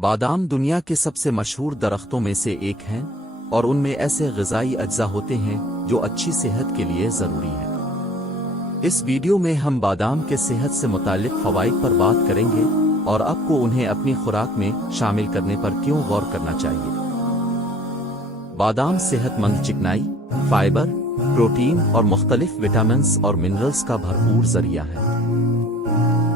بادام دنیا کے سب سے مشہور درختوں میں سے ایک ہیں اور ان میں ایسے غذائی اجزاء ہوتے ہیں جو اچھی صحت کے لیے ضروری ہیں۔ اس ویڈیو میں ہم بادام کے صحت سے متعلق فوائد پر بات کریں گے اور آپ کو انہیں اپنی خوراک میں شامل کرنے پر کیوں غور کرنا چاہیے۔ بادام صحت مند چکنائی، فائبر، پروٹین اور مختلف وٹامنز اور منرلز کا بھرپور ذریعہ ہے۔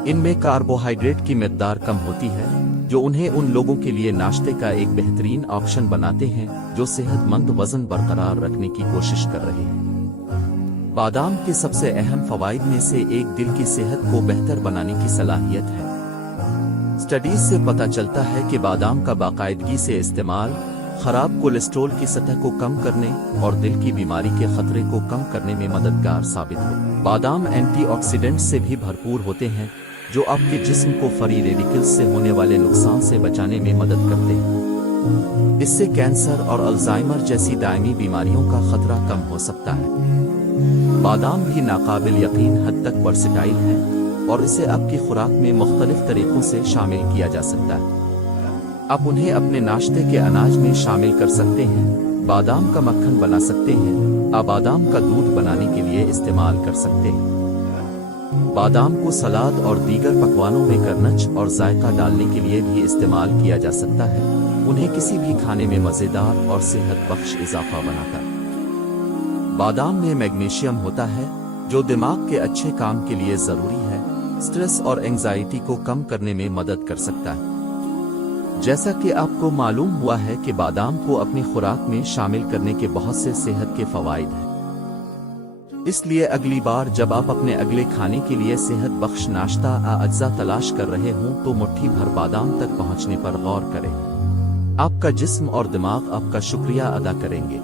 ان میں کاربوہائیڈریٹ کی مقدار کم ہوتی ہے جو انہیں ان لوگوں کے لیے ناشتے کا ایک بہترین آپشن بناتے ہیں جو صحت مند وزن برقرار رکھنے کی کوشش کر رہے ہیں۔ بادام کے سب سے اہم فوائد میں سے ایک دل کی صحت کو بہتر بنانے کی صلاحیت ہے۔ اسٹڈیز سے پتہ چلتا ہے کہ بادام کا باقاعدگی سے استعمال خراب کولیسٹرول کی سطح کو کم کرنے اور دل کی بیماری کے خطرے کو کم کرنے میں مددگار ثابت ہو۔ بادام اینٹی آکسیڈنٹ سے بھی بھرپور ہوتے ہیں جو آپ کے جسم کو فری ریڈیکلز سے ہونے والے نقصان سے بچانے میں مدد کرتے ہیں۔ اس سے کینسر اور الزائمر جیسی دائمی بیماریوں کا خطرہ کم ہو سکتا ہے۔ بادام بھی ناقابل یقین حد تک ورسٹائل ہے اور اسے آپ کی خوراک میں مختلف طریقوں سے شامل کیا جا سکتا ہے۔ آپ انہیں اپنے ناشتے کے اناج میں شامل کر سکتے ہیں، بادام کا مکھن بنا سکتے ہیں، آپ بادام کا دودھ بنانے کے لیے استعمال کر سکتے ہیں۔ بادام کو سلاد اور دیگر پکوانوں میں کرنچ اور ذائقہ ڈالنے کے لیے بھی استعمال کیا جا سکتا ہے، انہیں کسی بھی کھانے میں مزیدار اور صحت بخش اضافہ بناتا ہے۔ بادام میں میگنیشیم ہوتا ہے جو دماغ کے اچھے کام کے لیے ضروری ہے، سٹریس اور انگزائٹی کو کم کرنے میں مدد کر سکتا ہے۔ جیسا کہ آپ کو معلوم ہوا ہے کہ بادام کو اپنی خوراک میں شامل کرنے کے بہت سے صحت کے فوائد ہیں۔ اس لیے اگلی بار جب آپ اپنے اگلے کھانے کے لیے صحت بخش ناشتہ اجزاء تلاش کر رہے ہوں تو مٹھی بھر بادام تک پہنچنے پر غور کریں۔ آپ کا جسم اور دماغ آپ کا شکریہ ادا کریں گے۔